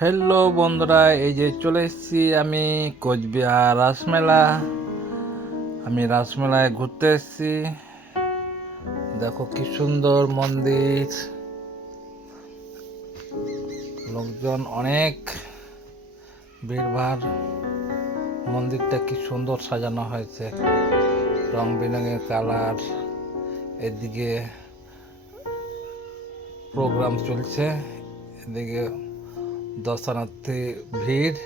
Hello বন্ধুরা, এই যে চলে এসেছি আমি কোচবিহার রাসমেলা। আমি রাসমেলায় ঘুরতে এসেছি। দেখো কি সুন্দর মন্দির, লোকজন অনেক ভিড়ভাড়। মন্দিরটা কি সুন্দর সাজানো হয়েছে, রং বেরঙের কালার। এদিকে প্রোগ্রাম চলছে, এদিকে দর্শনার্থী ভিড়।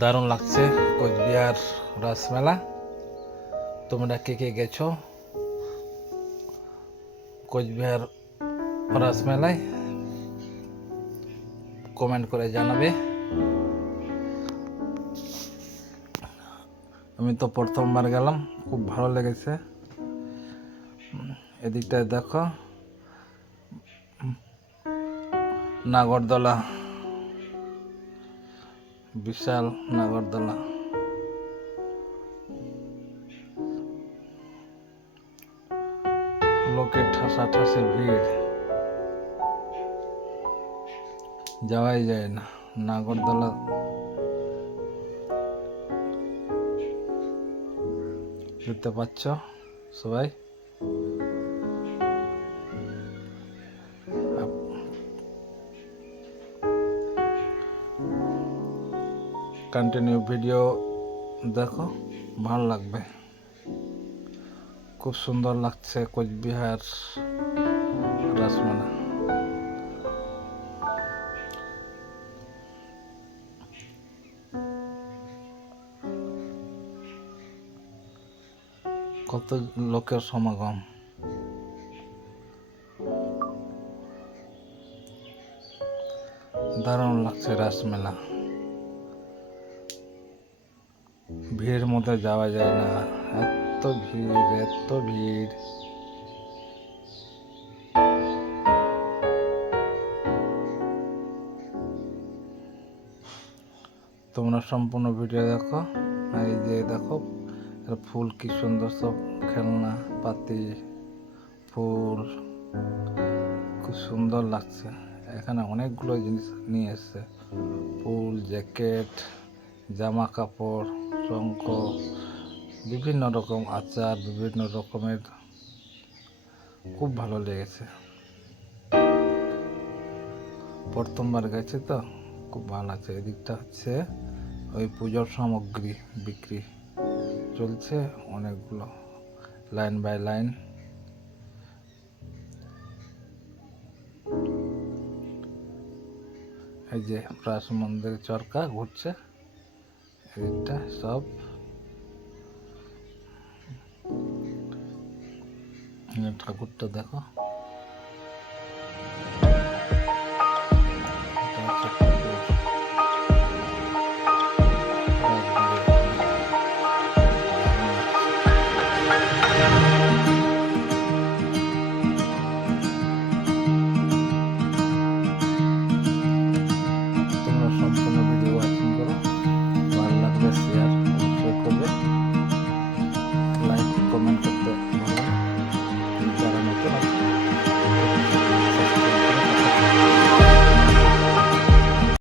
দারুণ লাগছে কোচবিহার রাসমেলা। তোমরা কে কে গেছো কোচবিহার রাসমেলায় কমেন্ট করে জানাবে। আমি তো প্রথমবার গেলাম, খুব ভালো লেগেছে। এদিকটায় দেখো নাগরদোলা, বিশাল নাগরদোলা। লোকের ঠাসাঠাসি ভিড়, যাওয়াই যায় না নাগরদোলা। দেখতে পাচ্ছ সবাই। কন্টিনিউ ভিডিও দেখো, ভালো লাগবে। খুব সুন্দর লাগছে কোচবিহার রাসমেলা। কত লোকের সমাগম, দারুণ লাগছে রাসমেলা। ভিড়ের মধ্যে যাওয়া যায় না, এত ভিড় এত ভিড়। তোমরা সম্পূর্ণ ভিডিও দেখো। এই যে দেখো ফুল, কি সুন্দর সব খেলনা পাতি ফুল, খুব সুন্দর লাগছে। এখানে অনেকগুলো জিনিস নিয়ে এসছে, ফুল, জ্যাকেট, জামা কাপড়, শঙ্খ, বিভিন্ন রকম আচার, বিভিন্ন রকমের। খুব ভালো লেগেছে, প্রথমবার গেছে তো খুব ভালো লাগছে। এদিকটা হচ্ছে ওই পুজোর সামগ্রী বিক্রি চলছে, অনেকগুলো লাইন বাই লাইন। এই যে রাস মন্দির চরকা ঘুরছে, এদিকটা সব। ঠাকুরটা দেখো, তোমরা সম্পূর্ণ ভিডিও ওয়াচিং করো, ভালো লাগলে শেয়ার